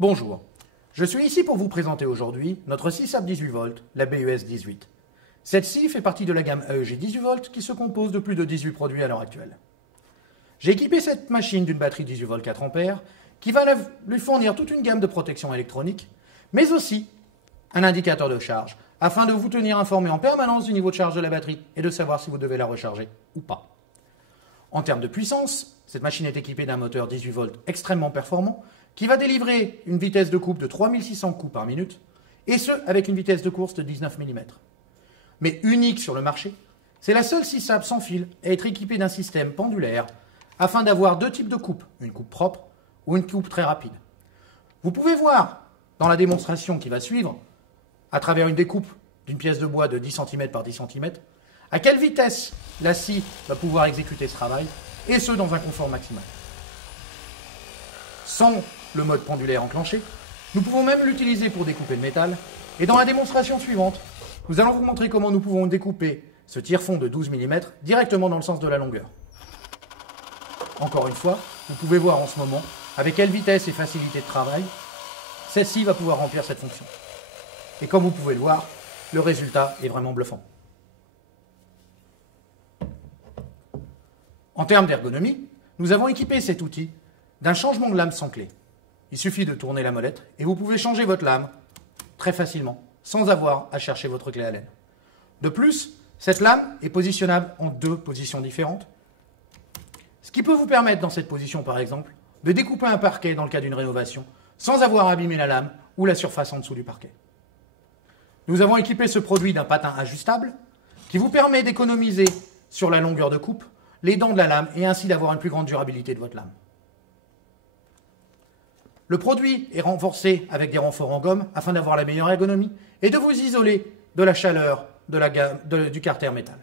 Bonjour, je suis ici pour vous présenter aujourd'hui notre scie sable 18V, la BES 18. Cette scie fait partie de la gamme AEG 18V qui se compose de plus de 18 produits à l'heure actuelle. J'ai équipé cette machine d'une batterie 18V 4A qui va lui fournir toute une gamme de protection électronique, mais aussi un indicateur de charge afin de vous tenir informé en permanence du niveau de charge de la batterie et de savoir si vous devez la recharger ou pas. En termes de puissance, cette machine est équipée d'un moteur 18V extrêmement performant qui va délivrer une vitesse de coupe de 3600 coups par minute, et ce, avec une vitesse de course de 19 mm. Mais unique sur le marché, c'est la seule scie sable sans fil à être équipée d'un système pendulaire afin d'avoir deux types de coupes, une coupe propre ou une coupe très rapide. Vous pouvez voir dans la démonstration qui va suivre, à travers une découpe d'une pièce de bois de 10 cm par 10 cm, à quelle vitesse la scie va pouvoir exécuter ce travail, et ce dans un confort maximal. Sans le mode pendulaire enclenché, nous pouvons même l'utiliser pour découper le métal, et dans la démonstration suivante, nous allons vous montrer comment nous pouvons découper ce tire-fond de 12 mm directement dans le sens de la longueur. Encore une fois, vous pouvez voir en ce moment avec quelle vitesse et facilité de travail cette scie va pouvoir remplir cette fonction. Et comme vous pouvez le voir, le résultat est vraiment bluffant. En termes d'ergonomie, nous avons équipé cet outil d'un changement de lame sans clé. Il suffit de tourner la molette et vous pouvez changer votre lame très facilement, sans avoir à chercher votre clé Allen. De plus, cette lame est positionnable en deux positions différentes, ce qui peut vous permettre dans cette position par exemple de découper un parquet dans le cas d'une rénovation sans avoir abîmé la lame ou la surface en dessous du parquet. Nous avons équipé ce produit d'un patin ajustable qui vous permet d'économiser sur la longueur de coupe les dents de la lame et ainsi d'avoir une plus grande durabilité de votre lame. Le produit est renforcé avec des renforts en gomme afin d'avoir la meilleure ergonomie et de vous isoler de la chaleur du carter métal.